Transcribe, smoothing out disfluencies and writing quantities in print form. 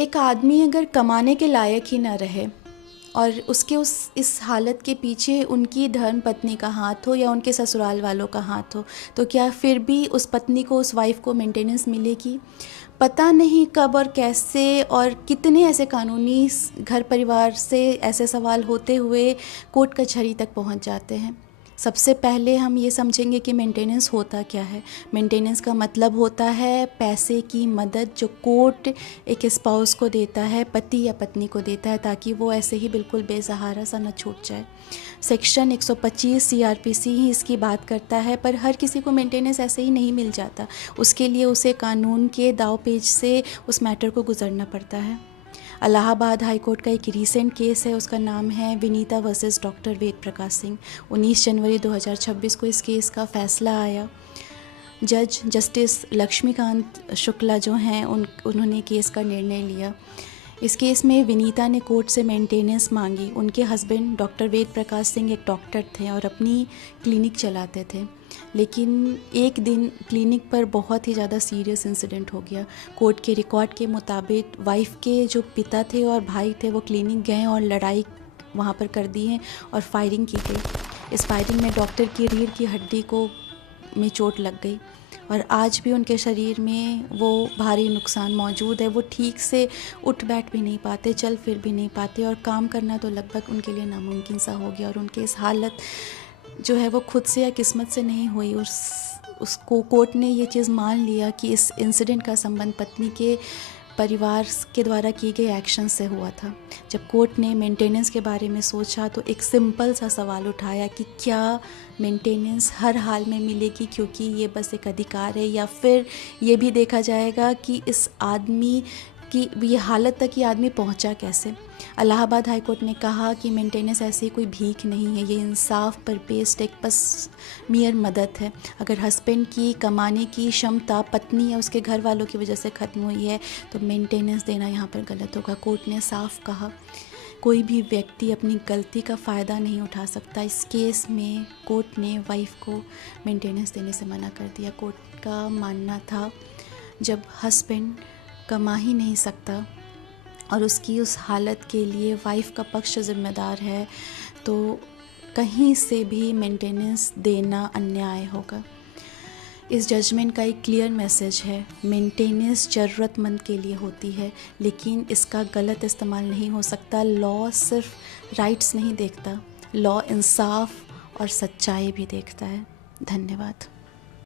एक आदमी अगर कमाने के लायक ही ना रहे और उसके इस हालत के पीछे उनकी धर्म पत्नी का हाथ हो या उनके ससुराल वालों का हाथ हो, तो क्या फिर भी उस पत्नी को, उस वाइफ को मेंटेनेंस मिलेगी? पता नहीं कब और कैसे और कितने ऐसे कानूनी घर परिवार से ऐसे सवाल होते हुए कोर्ट कचहरी तक पहुंच जाते हैं। सबसे पहले हम ये समझेंगे कि मेंटेनेंस होता क्या है। मेंटेनेंस का मतलब होता है पैसे की मदद जो कोर्ट एक स्पाउस को देता है, पति या पत्नी को देता है, ताकि वो ऐसे ही बिल्कुल बेसहारा सा न छूट जाए। सेक्शन 125 सीआरपीसी ही इसकी बात करता है, पर हर किसी को मेंटेनेंस ऐसे ही नहीं मिल जाता। उसके लिए उसे कानून के दाव पेच से उस मैटर को गुजरना पड़ता है। इलाहाबाद हाई कोर्ट का एक रीसेंट केस है, उसका नाम है विनीता वर्सेस डॉक्टर वेद प्रकाश सिंह। 19 जनवरी 2026 को इस केस का फैसला आया। जज जस्टिस लक्ष्मीकांत शुक्ला जो हैं उन्होंने केस का निर्णय लिया। इस केस में विनीता ने कोर्ट से मेंटेनेंस मांगी। उनके हस्बैंड डॉक्टर वेद प्रकाश सिंह एक डॉक्टर थे और अपनी क्लिनिक चलाते थे, लेकिन एक दिन क्लिनिक पर बहुत ही ज़्यादा सीरियस इंसिडेंट हो गया। कोर्ट के रिकॉर्ड के मुताबिक वाइफ के जो पिता थे और भाई थे वो क्लिनिक गए और लड़ाई वहाँ पर कर दी है और फायरिंग की गई। इस फायरिंग में डॉक्टर की रीढ़ की हड्डी में चोट लग गई और आज भी उनके शरीर में वो भारी नुकसान मौजूद है। वो ठीक से उठ बैठ भी नहीं पाते, चल फिर भी नहीं पाते और काम करना तो लगभग उनके लिए नामुमकिन सा हो गया। और उनकी इस हालत जो है वो खुद से या किस्मत से नहीं हुई। उसको कोर्ट ने ये चीज़ मान लिया कि इस इंसिडेंट का संबंध पत्नी के परिवार के द्वारा किए गए एक्शन से हुआ था। जब कोर्ट ने मेंटेनेंस के बारे में सोचा तो एक सिंपल सा सवाल उठाया कि क्या मेंटेनेंस हर हाल में मिलेगी क्योंकि ये बस एक अधिकार है, या फिर ये भी देखा जाएगा कि इस आदमी कि ये हालत तक ये आदमी पहुंचा कैसे। इलाहाबाद हाई कोर्ट ने कहा कि मेंटेनेंस ऐसी कोई भीख नहीं है, ये इंसाफ पर बेस्ड एक बस मियर मदद है। अगर हस्बैंड की कमाने की क्षमता पत्नी या उसके घर वालों की वजह से ख़त्म हुई है तो मेंटेनेंस देना यहाँ पर गलत होगा। कोर्ट ने साफ कहा कोई भी व्यक्ति अपनी गलती का फ़ायदा नहीं उठा सकता। इस केस में कोर्ट ने वाइफ को मेंटेनेंस देने से मना कर दिया। कोर्ट का मानना था जब हस्बैंड कमा ही नहीं सकता और उसकी उस हालत के लिए वाइफ का पक्ष जिम्मेदार है तो कहीं से भी मेंटेनेंस देना अन्याय होगा। इस जजमेंट का एक क्लियर मैसेज है, मेंटेनेंस ज़रूरतमंद के लिए होती है लेकिन इसका गलत इस्तेमाल नहीं हो सकता। लॉ सिर्फ राइट्स नहीं देखता, लॉ इंसाफ और सच्चाई भी देखता है। धन्यवाद।